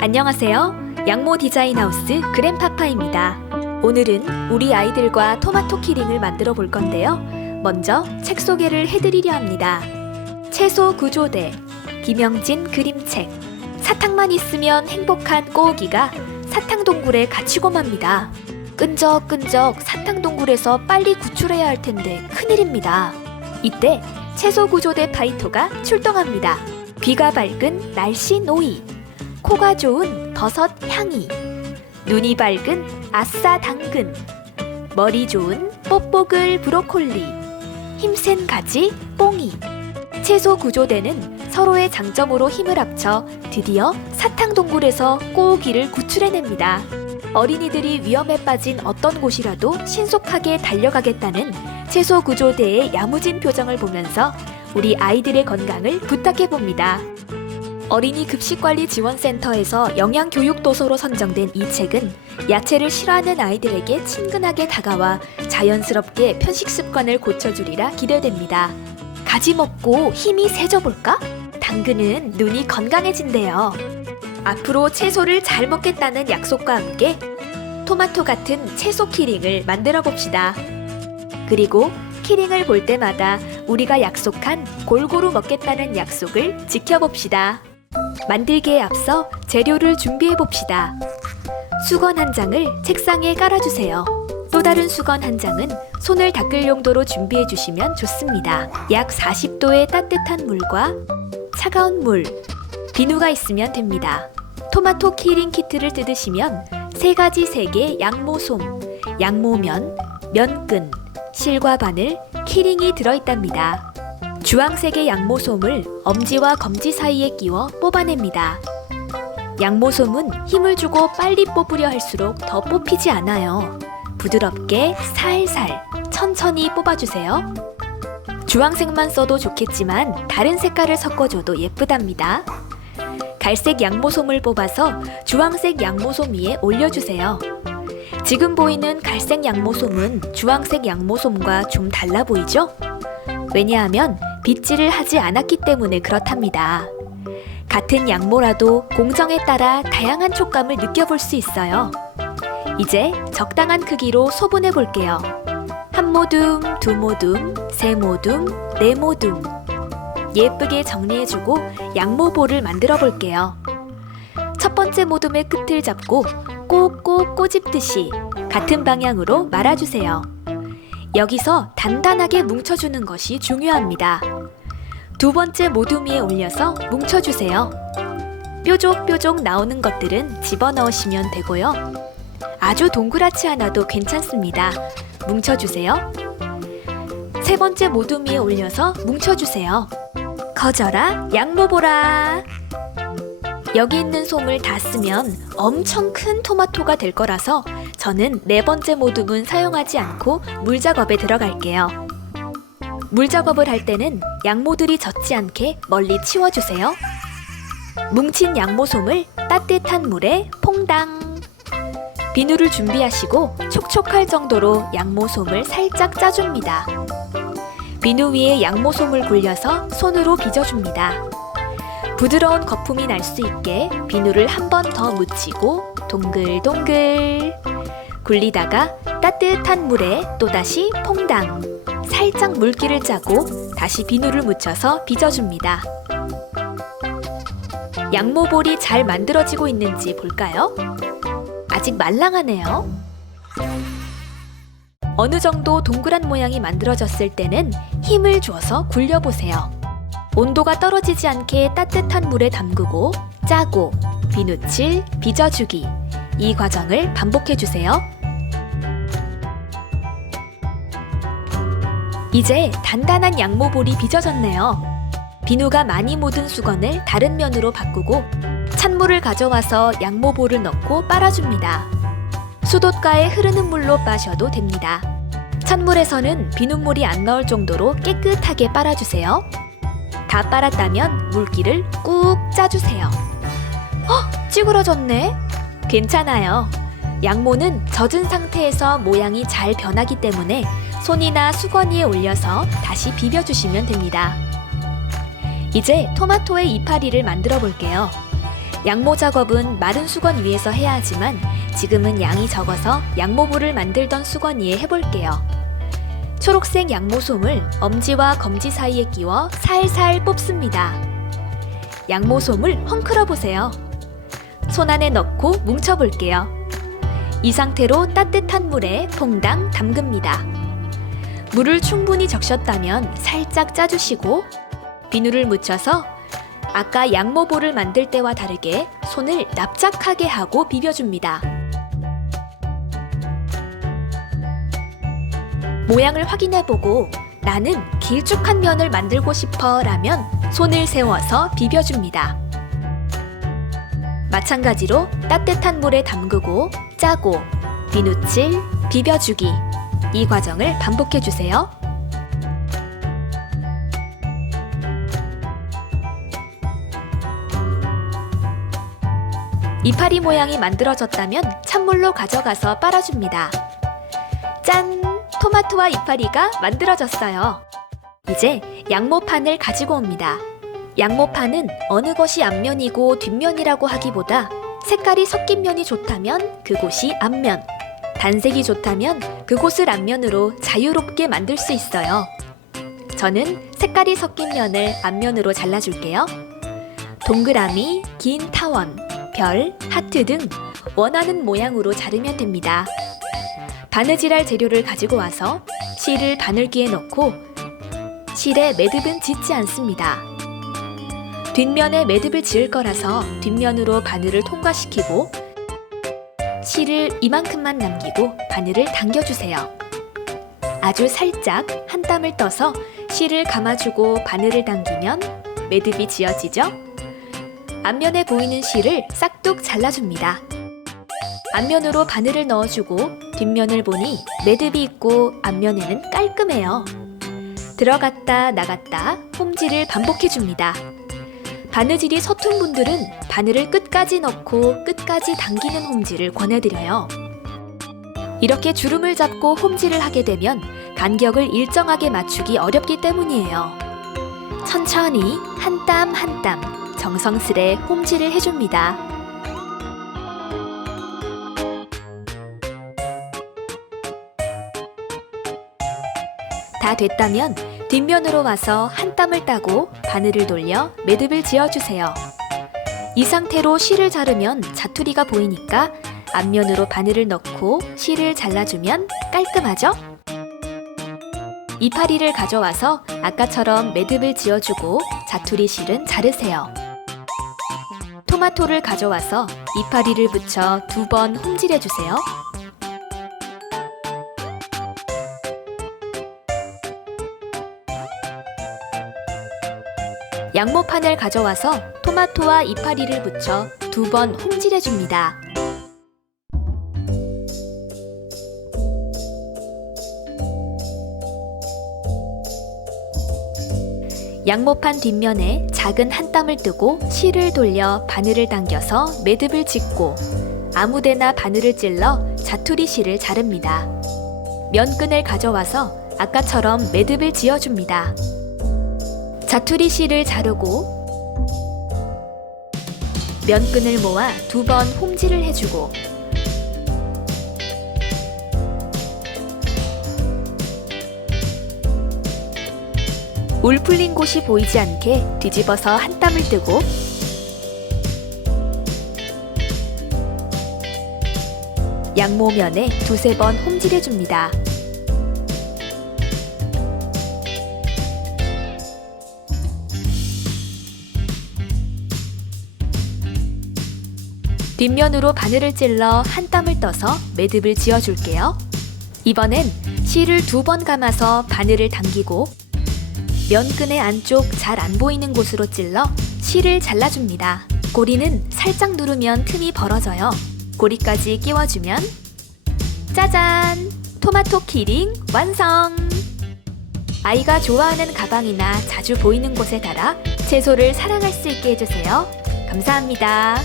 안녕하세요. 양모 디자인하우스 그랜파파입니다. 오늘은 우리 아이들과 토마토 키링을 만들어 볼 건데요. 먼저 책 소개를 해드리려 합니다. 채소 구조대, 김영진 그림책. 사탕만 있으면 행복한 꼬우기가 사탕동굴에 갇히고 맙니다. 끈적끈적 사탕동굴에서 빨리 구출해야 할 텐데 큰일입니다. 이때 채소 구조대 파이토가 출동합니다. 귀가 밝은 날씨 노이, 코가 좋은 버섯 향이, 눈이 밝은 아싸 당근, 머리 좋은 뽁뽁을 브로콜리, 힘센 가지 뽕이. 채소 구조대는 서로의 장점으로 힘을 합쳐 드디어 사탕동굴에서 꼬우기를 구출해냅니다. 어린이들이 위험에 빠진 어떤 곳이라도 신속하게 달려가겠다는 채소 구조대의 야무진 표정을 보면서 우리 아이들의 건강을 부탁해봅니다. 어린이 급식관리지원센터에서 영양교육도서로 선정된 이 책은 야채를 싫어하는 아이들에게 친근하게 다가와 자연스럽게 편식 습관을 고쳐주리라 기대됩니다. 가지 먹고 힘이 세져볼까? 당근은 눈이 건강해진대요. 앞으로 채소를 잘 먹겠다는 약속과 함께 토마토 같은 채소 키링을 만들어 봅시다. 그리고 키링을 볼 때마다 우리가 약속한 골고루 먹겠다는 약속을 지켜봅시다. 만들기에 앞서 재료를 준비해 봅시다. 수건 한 장을 책상에 깔아주세요. 또 다른 수건 한 장은 손을 닦을 용도로 준비해 주시면 좋습니다. 약 40도의 따뜻한 물과 차가운 물, 비누가 있으면 됩니다. 토마토 키링 키트를 뜯으시면 3가지 색의 양모솜, 양모면, 면끈, 실과 바늘, 키링이 들어있답니다. 주황색의 양모솜을 엄지와 검지 사이에 끼워 뽑아냅니다. 양모솜은 힘을 주고 빨리 뽑으려 할수록 더 뽑히지 않아요. 부드럽게 살살 천천히 뽑아주세요. 주황색만 써도 좋겠지만 다른 색깔을 섞어줘도 예쁘답니다. 갈색 양모솜을 뽑아서 주황색 양모솜 위에 올려주세요. 지금 보이는 갈색 양모솜은 주황색 양모솜과 좀 달라 보이죠? 왜냐하면 빗질을 하지 않았기 때문에 그렇답니다. 같은 양모라도 공정에 따라 다양한 촉감을 느껴볼 수 있어요. 이제 적당한 크기로 소분해 볼게요. 1모둠, 2모둠, 3모둠, 4모둠. 예쁘게 정리해주고 양모볼을 만들어 볼게요. 첫 번째 모둠의 끝을 잡고 꼭꼭 꼬집듯이 같은 방향으로 말아주세요. 여기서 단단하게 뭉쳐주는 것이 중요합니다. 두 번째 모둠 위에 올려서 뭉쳐주세요. 뾰족뾰족 나오는 것들은 집어넣으시면 되고요. 아주 동그랗지 않아도 괜찮습니다. 뭉쳐주세요. 세 번째 모둠 위에 올려서 뭉쳐주세요. 커져라 양모보라. 여기 있는 솜을 다 쓰면 엄청 큰 토마토가 될 거라서 저는 4번째 모둠은 사용하지 않고 물작업에 들어갈게요. 물작업을 할 때는 양모들이 젖지 않게 멀리 치워주세요. 뭉친 양모솜을 따뜻한 물에 퐁당. 비누를 준비하시고 촉촉할 정도로 양모솜을 살짝 짜줍니다. 비누 위에 양모솜을 굴려서 손으로 빚어줍니다. 부드러운 거품이 날 수 있게 비누를 한 번 더 묻히고 동글동글 굴리다가 따뜻한 물에 또다시 퐁당. 살짝 물기를 짜고 다시 비누를 묻혀서 빚어줍니다. 양모볼이 잘 만들어지고 있는지 볼까요? 아직 말랑하네요. 어느 정도 동그란 모양이 만들어졌을 때는 힘을 주어서 굴려보세요. 온도가 떨어지지 않게 따뜻한 물에 담그고 짜고 비누칠, 빚어주기. 이 과정을 반복해주세요. 이제 단단한 양모볼이 빚어졌네요. 비누가 많이 묻은 수건을 다른 면으로 바꾸고 찬물을 가져와서 양모볼을 넣고 빨아줍니다. 수돗가에 흐르는 물로 빠셔도 됩니다. 찬물에서는 비눗물이 안 나올 정도로 깨끗하게 빨아주세요. 다 빨았다면 물기를 꾹 짜주세요. 찌그러졌네? 괜찮아요. 양모는 젖은 상태에서 모양이 잘 변하기 때문에 손이나 수건 위에 올려서 다시 비벼주시면 됩니다. 이제 토마토의 이파리를 만들어 볼게요. 양모 작업은 마른 수건 위에서 해야 하지만 지금은 양이 적어서 양모볼을 만들던 수건 위에 해볼게요. 초록색 양모솜을 엄지와 검지 사이에 끼워 살살 뽑습니다. 양모솜을 헝클어 보세요. 손 안에 넣고 뭉쳐볼게요. 이 상태로 따뜻한 물에 퐁당 담급니다. 물을 충분히 적셨다면 살짝 짜주시고 비누를 묻혀서 아까 양모볼을 만들 때와 다르게 손을 납작하게 하고 비벼줍니다. 모양을 확인해보고 나는 길쭉한 면을 만들고 싶어 라면 손을 세워서 비벼줍니다. 마찬가지로 따뜻한 물에 담그고 짜고 비누칠, 비벼주기 이 과정을 반복해주세요. 이파리 모양이 만들어졌다면 찬물로 가져가서 빨아줍니다. 짠! 토마토와 이파리가 만들어졌어요. 이제 양모판을 가지고 옵니다. 양모판은 어느 것이 앞면이고 뒷면이라고 하기보다 색깔이 섞인 면이 좋다면 그곳이 앞면, 단색이 좋다면 그곳을 앞면으로 자유롭게 만들 수 있어요. 저는 색깔이 섞인 면을 앞면으로 잘라줄게요. 동그라미, 긴 타원, 별, 하트 등 원하는 모양으로 자르면 됩니다. 바느질할 재료를 가지고 와서 실을 바늘기에 넣고 실에 매듭은 짓지 않습니다. 뒷면에 매듭을 지을 거라서 뒷면으로 바늘을 통과시키고 실을 이만큼만 남기고 바늘을 당겨주세요. 아주 살짝 한 땀을 떠서 실을 감아주고 바늘을 당기면 매듭이 지어지죠? 앞면에 보이는 실을 싹둑 잘라줍니다. 앞면으로 바늘을 넣어주고 뒷면을 보니 매듭이 있고 앞면에는 깔끔해요. 들어갔다 나갔다 홈질을 반복해줍니다. 바느질이 서툰 분들은 바늘을 끝까지 넣고 끝까지 당기는 홈질을 권해드려요. 이렇게 주름을 잡고 홈질을 하게 되면 간격을 일정하게 맞추기 어렵기 때문이에요. 천천히 한 땀 한 땀 정성스레 홈질을 해줍니다. 다 됐다면 뒷면으로 와서 한 땀을 따고 바늘을 돌려 매듭을 지어주세요. 이 상태로 실을 자르면 자투리가 보이니까 앞면으로 바늘을 넣고 실을 잘라주면 깔끔하죠? 이파리를 가져와서 아까처럼 매듭을 지어주고 자투리 실은 자르세요. 토마토를 가져와서 이파리를 붙여 2번 홈질해주세요. 양모판을 가져와서 토마토와 이파리를 붙여 2번 홈질해줍니다. 양모판 뒷면에 작은 한 땀을 뜨고 실을 돌려 바늘을 당겨서 매듭을 짓고 아무데나 바늘을 찔러 자투리 실을 자릅니다. 면끈을 가져와서 아까처럼 매듭을 지어줍니다. 자투리 실을 자르고 면끈을 모아 2번 홈질을 해주고 울 풀린 곳이 보이지 않게 뒤집어서 한 땀을 뜨고 양모면에 2~3번 홈질해줍니다. 뒷면으로 바늘을 찔러 한 땀을 떠서 매듭을 지어줄게요. 이번엔 실을 2번 감아서 바늘을 당기고 면끈의 안쪽 잘 안 보이는 곳으로 찔러 실을 잘라줍니다. 고리는 살짝 누르면 틈이 벌어져요. 고리까지 끼워주면 짜잔! 토마토 키링 완성! 아이가 좋아하는 가방이나 자주 보이는 곳에 달아 채소를 사랑할 수 있게 해주세요. 감사합니다.